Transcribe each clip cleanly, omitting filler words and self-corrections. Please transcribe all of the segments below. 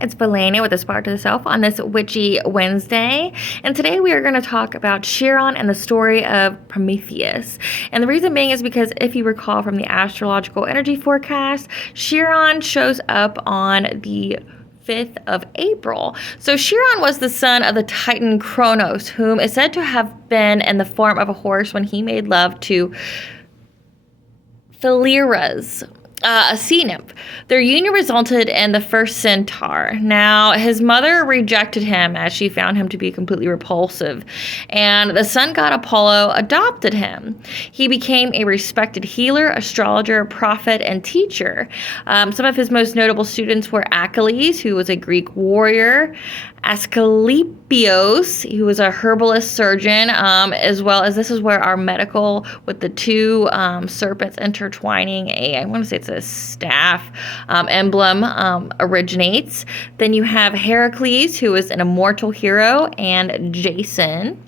it's Valena with Aspire to the Self on this Witchy Wednesday, and today we are going to talk about Chiron and the story of Prometheus. And the reason being is because if you recall from the astrological energy forecast, Chiron shows up on the 5th of April. So Chiron was the son of the Titan Kronos, whom is said to have been in the form of a horse when he made love to Philyra's a sea nymph. Their union resulted in the first centaur. Now, his mother rejected him as she found him to be completely repulsive, and the sun god Apollo adopted him. He became a respected healer, astrologer, prophet, and teacher. Some of his most notable students were Achilles, who was a Greek warrior, Asclepios, who was a herbalist surgeon, as well as this is where our medical with the two serpents intertwining I want to say it's a staff emblem originates. Then you have Hercules, who is an immortal hero, and Jason.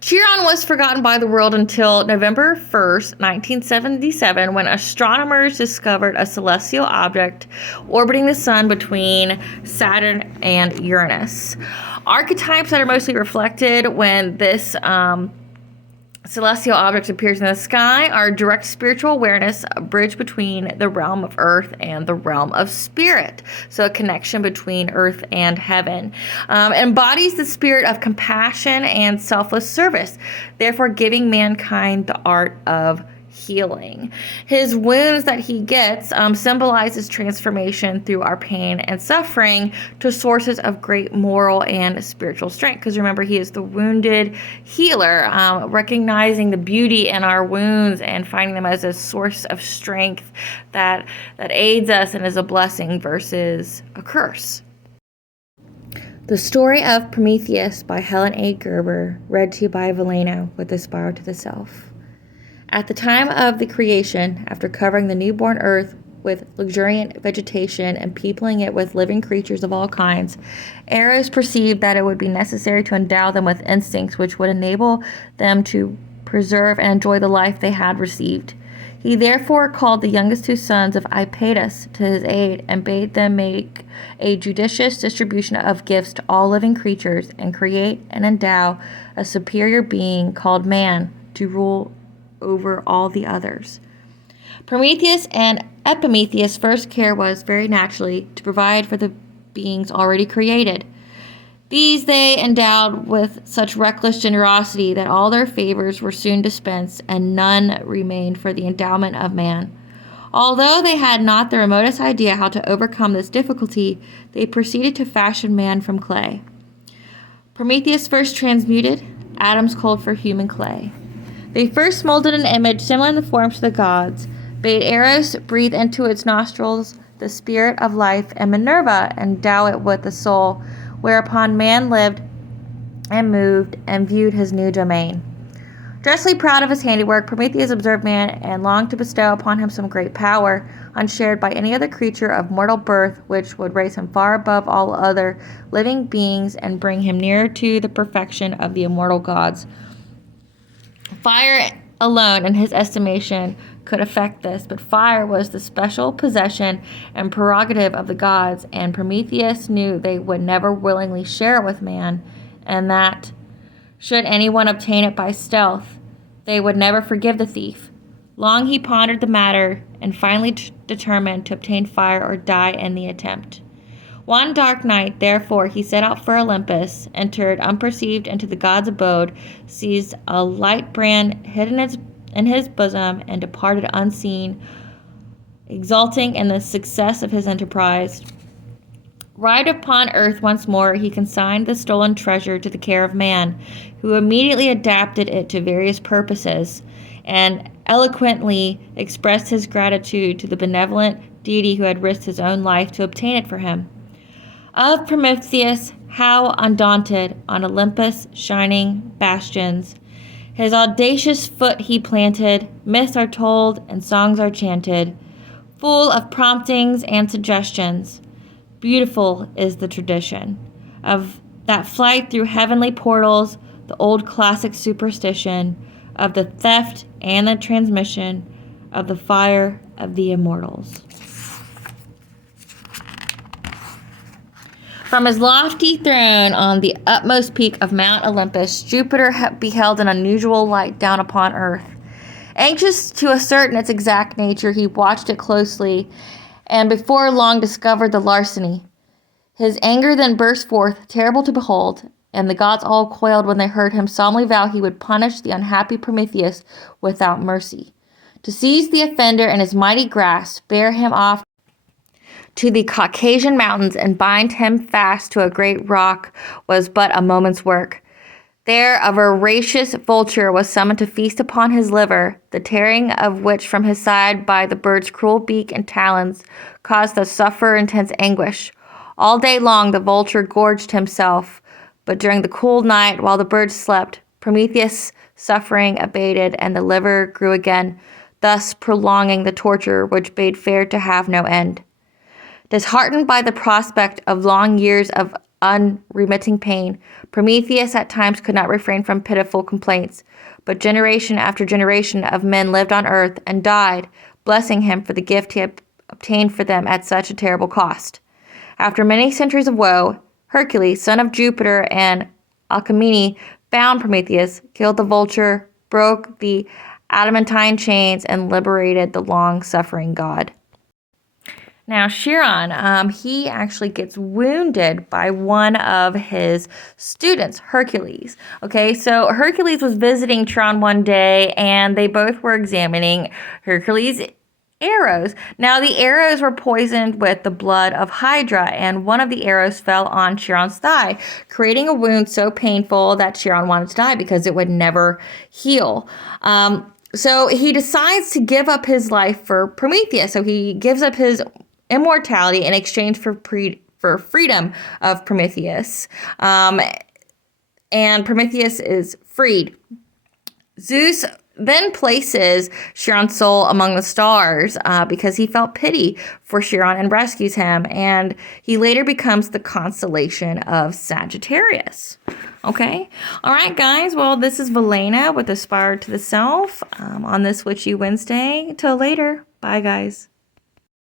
Chiron was forgotten by the world until November 1st, 1977, when astronomers discovered a celestial object orbiting the sun between Saturn and Uranus. Archetypes that are mostly reflected when this celestial object appears in the sky are direct spiritual awareness, a bridge between the realm of earth and the realm of spirit. So a connection between earth and heaven. Embodies the spirit of compassion and selfless service, therefore giving mankind the art of healing. His wounds that he gets symbolizes transformation through our pain and suffering to sources of great moral and spiritual strength. Because remember, he is the wounded healer, recognizing the beauty in our wounds and finding them as a source of strength that aids us and is a blessing versus a curse. The Story of Prometheus by Helen A Guerber, read to you by Valena with Aspire to the Self. At the time of the creation, after covering the newborn earth with luxuriant vegetation and peopling it with living creatures of all kinds, Eros perceived that it would be necessary to endow them with instincts which would enable them to preserve and enjoy the life they had received. He therefore called the youngest two sons of Iapetus to his aid and bade them make a judicious distribution of gifts to all living creatures and create and endow a superior being called man to rule over all the others. Prometheus and Epimetheus' first care was very naturally to provide for the beings already created. These they endowed with such reckless generosity that all their favors were soon dispensed, and none remained for the endowment of man. Although they had not the remotest idea how to overcome this difficulty, they proceeded to fashion man from clay. Prometheus first transmuted atoms cold for human clay. They first molded an image similar in the form to the gods, bade Eros breathe into its nostrils the spirit of life, and Minerva endow it with the soul, whereupon man lived and moved and viewed his new domain. Justly proud of his handiwork, Prometheus observed man and longed to bestow upon him some great power, unshared by any other creature of mortal birth, which would raise him far above all other living beings and bring him nearer to the perfection of the immortal gods. Fire alone, in his estimation, could effect this, but fire was the special possession and prerogative of the gods, and Prometheus knew they would never willingly share it with man, and that, should anyone obtain it by stealth, they would never forgive the thief. Long he pondered the matter, and finally determined to obtain fire or die in the attempt. One dark night, therefore, he set out for Olympus, entered unperceived into the god's abode, seized a light brand hidden in his bosom, and departed unseen, exulting in the success of his enterprise. Arrived upon earth once more, he consigned the stolen treasure to the care of man, who immediately adapted it to various purposes, and eloquently expressed his gratitude to the benevolent deity who had risked his own life to obtain it for him. Of Prometheus, how undaunted, on Olympus' shining bastions, his audacious foot he planted, myths are told and songs are chanted, full of promptings and suggestions. Beautiful is the tradition of that flight through heavenly portals, the old classic superstition of the theft and the transmission of the fire of the immortals. From his lofty throne on the utmost peak of Mount Olympus, Jupiter beheld an unusual light down upon earth. Anxious to ascertain its exact nature, he watched it closely, and before long discovered the larceny. His anger then burst forth, terrible to behold, and the gods all quailed when they heard him solemnly vow he would punish the unhappy Prometheus without mercy. To seize the offender in his mighty grasp, bear him off to the Caucasian mountains, and bind him fast to a great rock was but a moment's work. There a voracious vulture was summoned to feast upon his liver, the tearing of which from his side by the bird's cruel beak and talons caused the sufferer intense anguish. All day long the vulture gorged himself, but during the cool night, while the bird slept, Prometheus' suffering abated and the liver grew again, thus prolonging the torture which bade fair to have no end. Disheartened by the prospect of long years of unremitting pain, Prometheus at times could not refrain from pitiful complaints, but generation after generation of men lived on earth and died, blessing him for the gift he had obtained for them at such a terrible cost. After many centuries of woe, Hercules, son of Jupiter and Alcmene, found Prometheus, killed the vulture, broke the adamantine chains, and liberated the long-suffering god. Now, Chiron, he actually gets wounded by one of his students, Hercules. Okay, so Hercules was visiting Chiron one day, and they both were examining Hercules' arrows. Now, the arrows were poisoned with the blood of hydra, and one of the arrows fell on Chiron's thigh, creating a wound so painful that Chiron wanted to die because it would never heal. So he decides to give up his life for Prometheus. So he gives up his immortality in exchange for freedom of Prometheus. And Prometheus is freed. Zeus then places Chiron's soul among the stars because he felt pity for Chiron and rescues him. And he later becomes the constellation of Sagittarius. Okay. All right, guys. Well, this is Valena with Aspire to the Self on this Witchy Wednesday. Till later. Bye, guys.